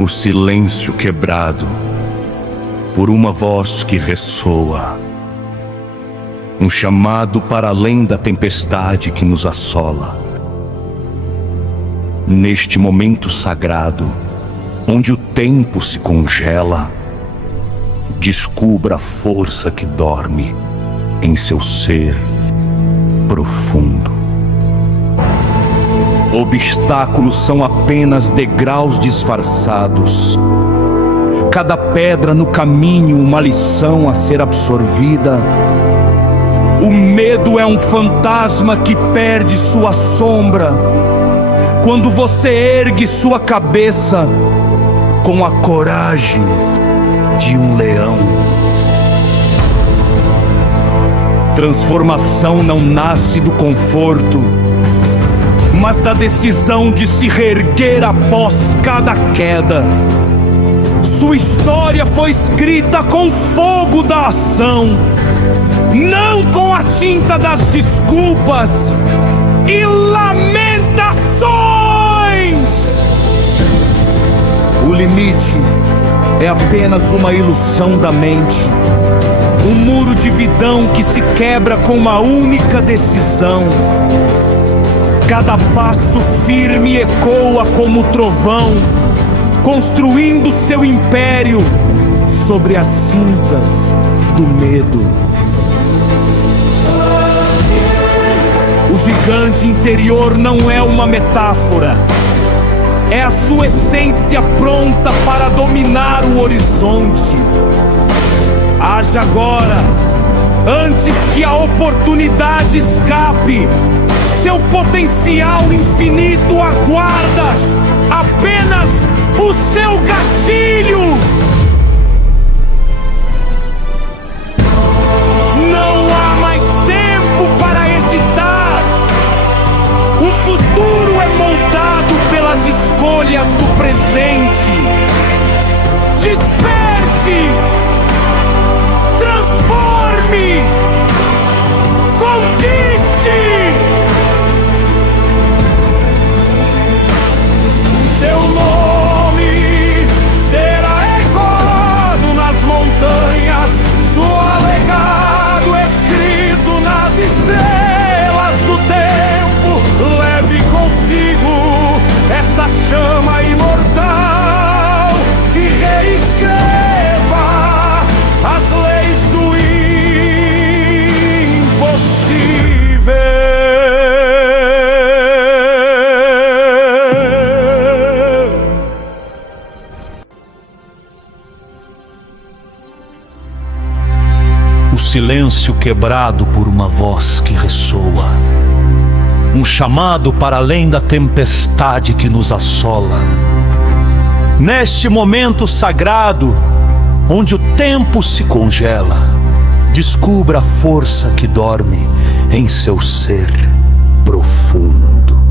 O silêncio quebrado por uma voz que ressoa, um chamado para além da tempestade que nos assola. Neste momento sagrado, onde o tempo se congela, descubra a força que dorme em seu ser profundo. Obstáculos são apenas degraus disfarçados. Cada pedra no caminho, uma lição a ser absorvida. O medo é um fantasma que perde sua sombra quando você ergue sua cabeça com a coragem de um leão. Transformação não nasce do conforto, mas da decisão de se reerguer após cada queda. Sua história foi escrita com fogo da ação, não com a tinta das desculpas e lamentações. O limite é apenas uma ilusão da mente, um muro de vidão que se quebra com uma única decisão. Cada passo firme ecoa como trovão, construindo seu império sobre as cinzas do medo. O gigante interior não é uma metáfora, é a sua essência pronta para dominar o horizonte. Haja agora, antes que a oportunidade escape. Seu potencial infinito aguarda apenas o seu gatilho. Não há mais tempo para hesitar. O futuro é moldado pelas escolhas do presente. Desperte! Transforme! Conquiste! Seu nome será ecoado nas montanhas, seu legado escrito nas estrelas do tempo. Leve consigo esta chama imortal e reescreva as leis do impossível. Silêncio quebrado por uma voz que ressoa, um chamado para além da tempestade que nos assola. Neste momento sagrado, onde o tempo se congela, descubra a força que dorme em seu ser profundo.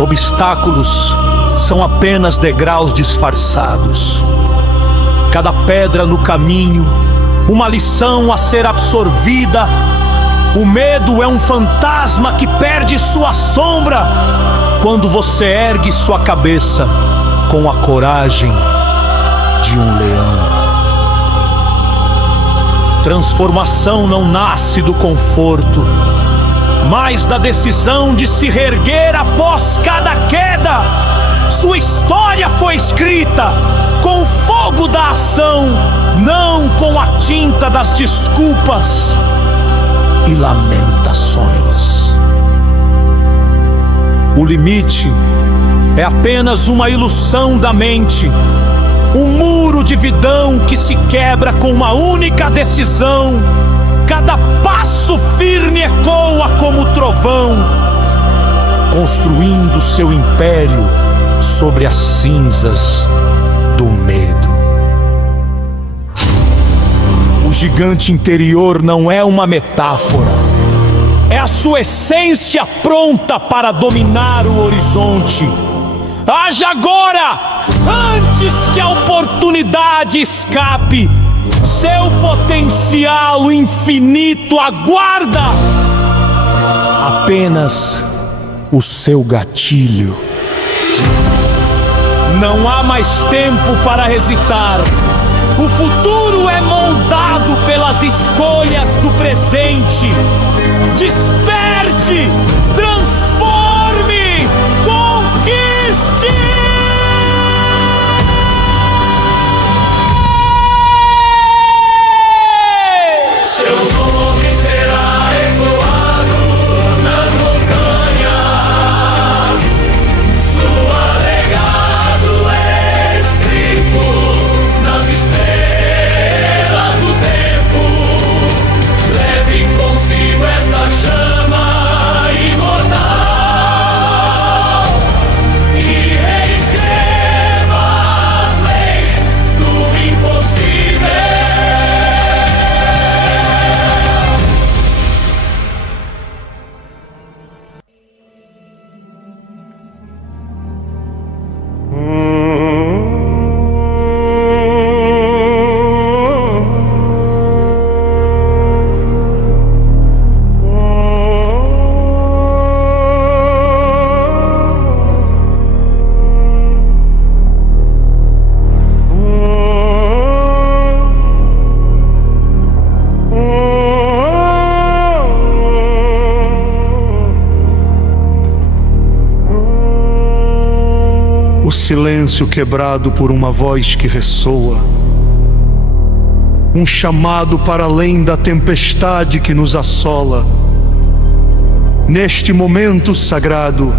Obstáculos são apenas degraus disfarçados. Cada pedra no caminho, uma lição a ser absorvida. O medo é um fantasma que perde sua sombra quando você ergue sua cabeça com a coragem de um leão. Transformação não nasce do conforto, mas da decisão de se reerguer após cada queda. Sua história foi escrita com o fogo da ação, não com a tinta das desculpas e lamentações. O limite é apenas uma ilusão da mente, um muro de vidão que se quebra com uma única decisão. Cada passo firme ecoa como trovão, construindo seu império sobre as cinzas do medo. O gigante interior não é uma metáfora, é a sua essência pronta para dominar o horizonte. Haja agora, antes que a oportunidade escape. Seu potencial infinito aguarda apenas o seu gatilho. Não há mais tempo para hesitar. O futuro é moldado pelas escolhas do presente. Desperte, transforme, conquiste! Seu nome será ecoado nas montanhas. Sua legado é escrito nas estrelas do tempo. Leve consigo esta chama imortal e reescreva as leis do impossível. O silêncio quebrado por uma voz que ressoa, um chamado para além da tempestade que nos assola. Neste momento sagrado,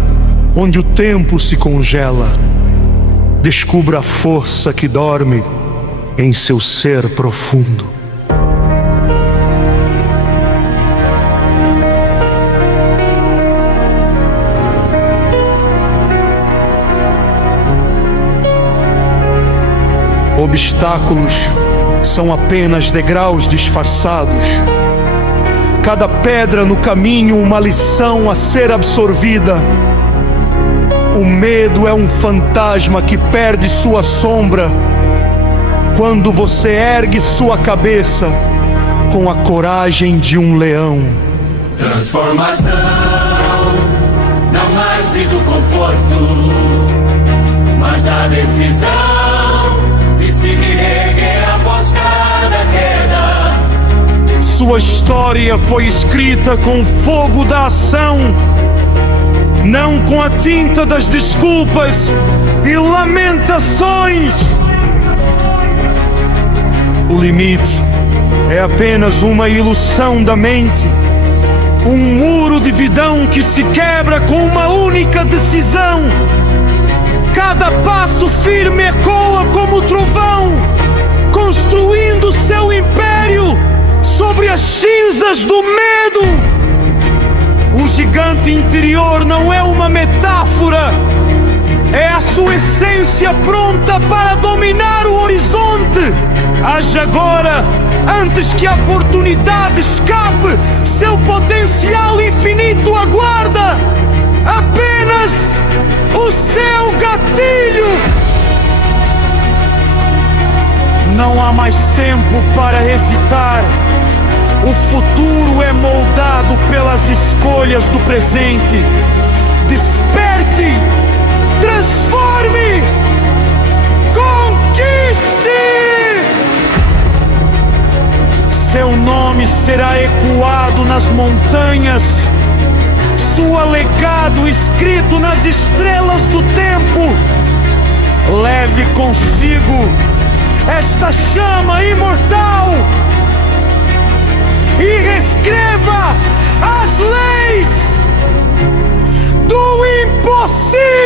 onde o tempo se congela, descubra a força que dorme em seu ser profundo. Obstáculos são apenas degraus disfarçados. Cada pedra no caminho uma lição a ser absorvida. O medo é um fantasma que perde sua sombra quando você ergue sua cabeça com a coragem de um leão. Transformação, não nasce do conforto, mas da decisão de se reerguer após cada queda. Sua história foi escrita com fogo da ação, não com a tinta das desculpas e lamentações. O limite é apenas uma ilusão da mente, um muro de vidão que se quebra com uma única decisão. Cada passo firme ecoa como trovão, construindo seu império sobre as cinzas do medo. O gigante interior não é uma metáfora, é a sua essência pronta para dominar o horizonte. Age agora, antes que a oportunidade escape. Seu potencial infinito aguarda apenas o seu gatilho. Não há mais tempo para hesitar. O futuro é moldado pelas escolhas do presente. Desperte, transforme, conquiste! Seu nome será ecoado nas montanhas, sua legado escrito nas estrelas do tempo. Leve consigo esta chama imortal e reescreva as leis do impossível!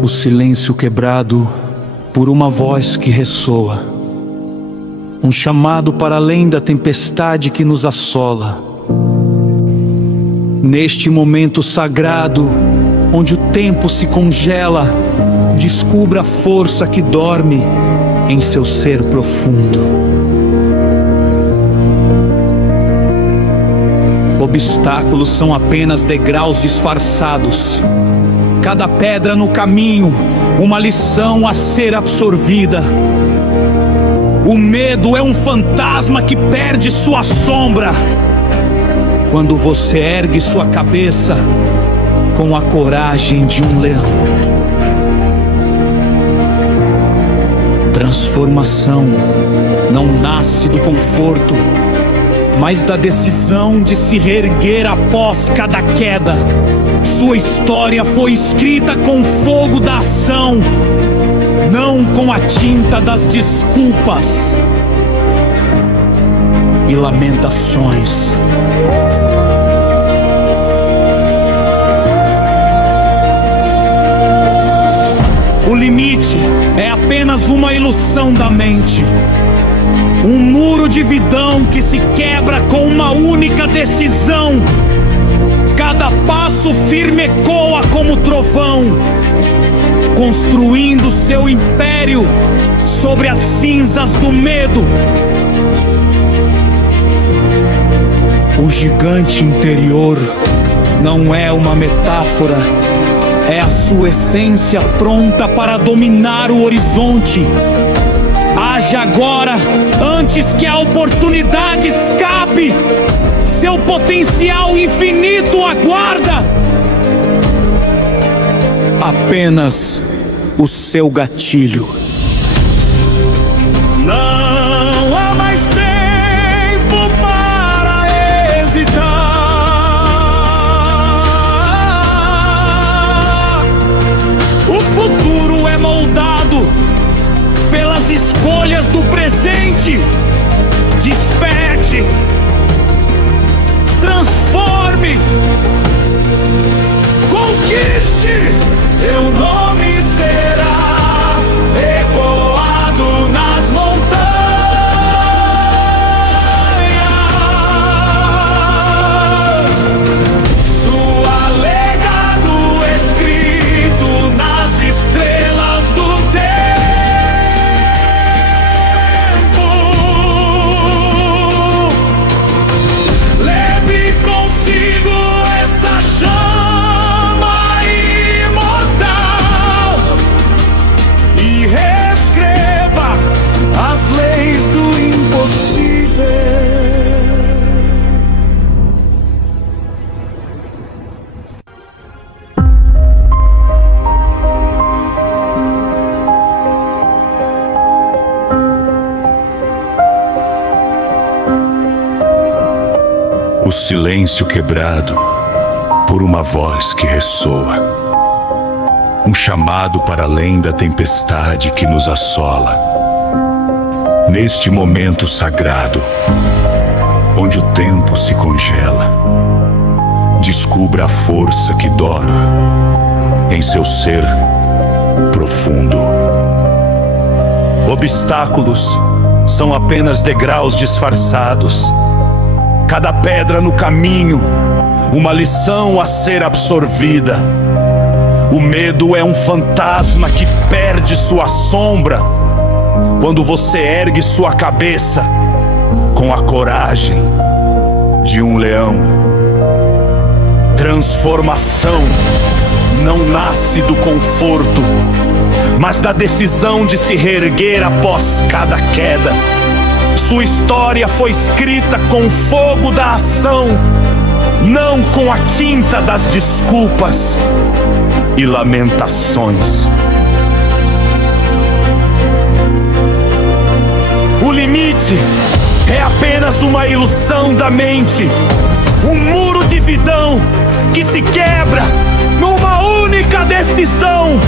O silêncio quebrado por uma voz que ressoa, um chamado para além da tempestade que nos assola. Neste momento sagrado, onde o tempo se congela, descubra a força que dorme em seu ser profundo. obstáculos são apenas degraus disfarçados. Cada pedra no caminho, uma lição a ser absorvida. O medo é um fantasma que perde sua sombra quando você ergue sua cabeça com a coragem de um leão. Transformação não nasce do conforto, mas da decisão de se reerguer após cada queda. Sua história foi escrita com fogo da ação, não com a tinta das desculpas e lamentações. O limite é apenas uma ilusão da mente. Um muro de vidão que se quebra com uma única decisão. Cada passo firme ecoa como trovão, construindo seu império sobre as cinzas do medo. O gigante interior não é uma metáfora. É a sua essência pronta para dominar o horizonte. Age agora, antes que a oportunidade escape. Seu potencial infinito aguarda. Apenas o seu gatilho. Não há mais tempo para hesitar. O futuro é moldado pelas escolhas do presente. Desperte, transforme, conquiste. Seu nome será ecoado nas montanhas. Sua legado escrito nas estrelas do tempo. Leve consigo esta chama imortal e reescreva as leis do impossível. O silêncio quebrado por uma voz que ressoa. Um chamado para além da tempestade que nos assola. Neste momento sagrado, onde o tempo se congela, descubra a força que dora em seu ser profundo. Obstáculos são apenas degraus disfarçados. Cada pedra no caminho, uma lição a ser absorvida. O medo é um fantasma que perde sua sombra quando você ergue sua cabeça com a coragem de um leão. Transformação não nasce do conforto, mas da decisão de se reerguer após cada queda. Sua história foi escrita com fogo da ação, não com a tinta das desculpas e lamentações. O limite é apenas uma ilusão da mente. Um muro de vidão que se quebra numa única decisão.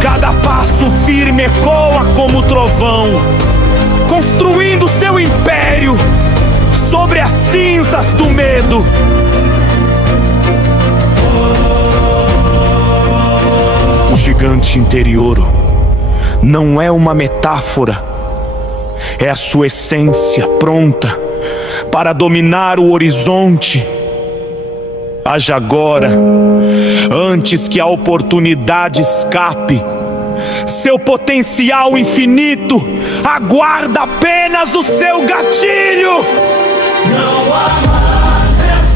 Cada passo firme ecoa como trovão, construindo seu império sobre as cinzas do medo. O gigante interior não é uma metáfora. É a sua essência pronta para dominar o horizonte. Haja agora, antes que a oportunidade escape. Seu potencial infinito aguarda apenas o seu gatilho. Não há mais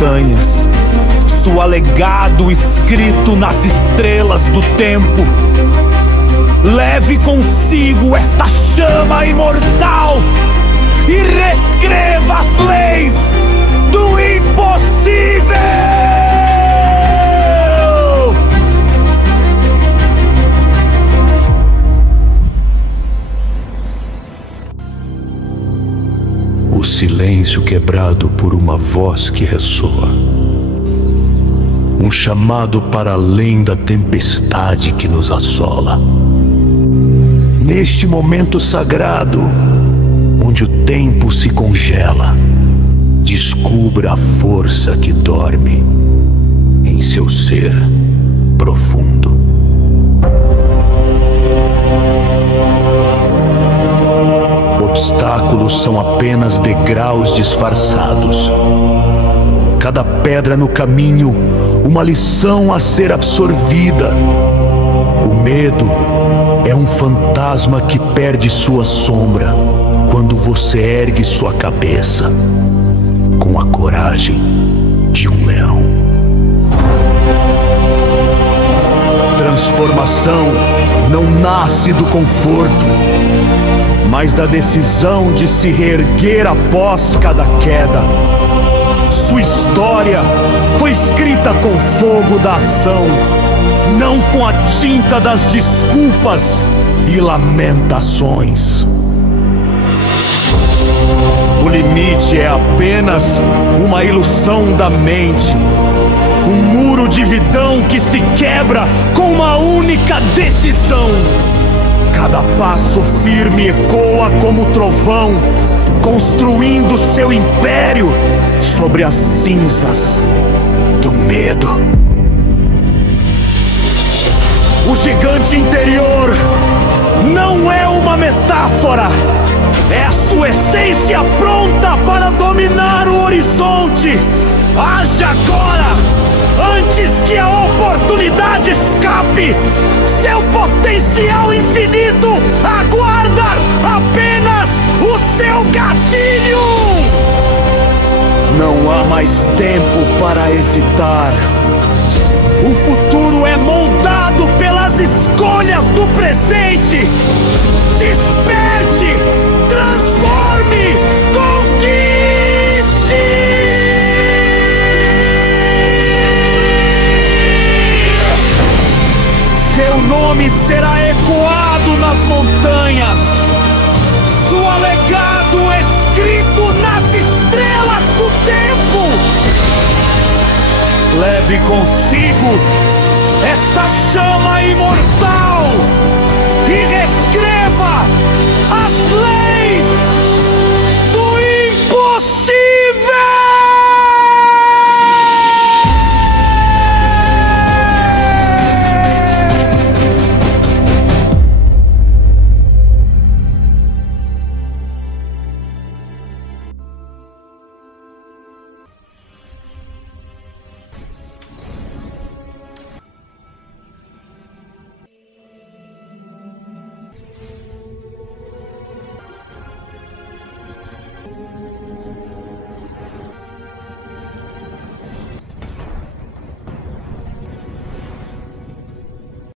montanhas, sua legado escrito nas estrelas do tempo. Leve consigo esta chama imortal e reescreva as leis do impossível. O silêncio quebrado por uma voz que ressoa, um chamado para além da tempestade que nos assola. Neste momento sagrado, onde o tempo se congela, descubra a força que dorme em seu ser profundo. Obstáculos são apenas degraus disfarçados. Cada pedra no caminho, uma lição a ser absorvida. O medo é um fantasma que perde sua sombra quando você ergue sua cabeça com a coragem de um leão. Transformação não nasce do conforto, mas da decisão de se reerguer após cada queda. Sua história foi escrita com fogo da ação, não com a tinta das desculpas e lamentações. O limite é apenas uma ilusão da mente, um muro de vidão que se quebra com uma única decisão. Cada passo firme ecoa como trovão, construindo seu império sobre as cinzas do medo. O gigante interior não é uma metáfora, é a sua essência pronta para dominar o horizonte. Age agora, antes que a oportunidade escape. Seu potencial infinito aguarda apenas o seu gatilho. Não há mais tempo para hesitar. O futuro é moldado pelas escolhas do presente. Desperte, transforme, conquiste. Seu nome será ecoado nas montanhas, seu legado escrito nas estrelas do tempo. Leve consigo esta chama imortal e reescreva